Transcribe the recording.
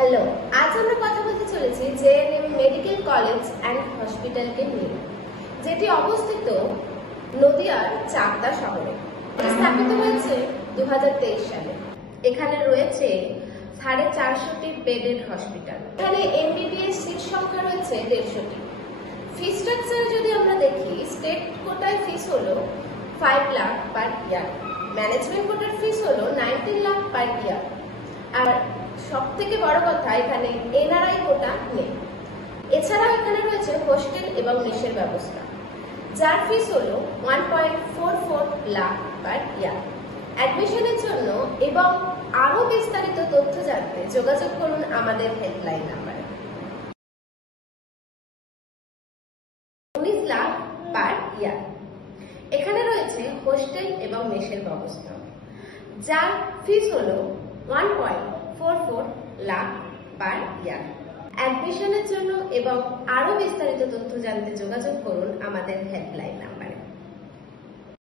Hello, আজ আমরা কথা বলতে চলেছি জেএনএম মেডিকেল কলেজ অ্যান্ড হসপিটালকে নিয়ে, যেটি অবস্থিত নদিয়ার চাকদা শহরে। স্থাপিত হয়েছে 2023 সালে। এখানে রয়েছে 450টি বেডের হসপিটাল। এখানে এমবিবিএস সিট সংখ্যা রয়েছে 150টি। ফি স্ট্রাকচার যদি আমরা দেখি, স্টেট কোটায় ফিস হলো 5 লাখ পার ইয়ার, ম্যানেজমেন্ট কোটার ফিস হলো 19 লাখ পার ইয়ার। আর সব থেকে বড় কথা, এখানে এনআরআই কোটা নেই। এছাড়াও এখানে রয়েছে হোস্টেল এবং মেসের ব্যবস্থা, যার ফিস হলো 1.44 লাখ পার ইয়ার। অ্যাডমিশনের জন্য এবং আরো বিস্তারিত তথ্য জানতে যোগাযোগ করুন আমাদের হেল্পলাইন নাম্বারে। 19 লাখ পার ইয়ার। এখানে রয়েছে হোস্টেল এবং মেসের ব্যবস্থা, যার ফিস হলো 1.44 লাখ পার ইয়ার। অ্যাডমিশনের জন্য এবং আরো বিস্তারিত তথ্য জানতে যোগাযোগ করুন আমাদের হেল্পলাইন।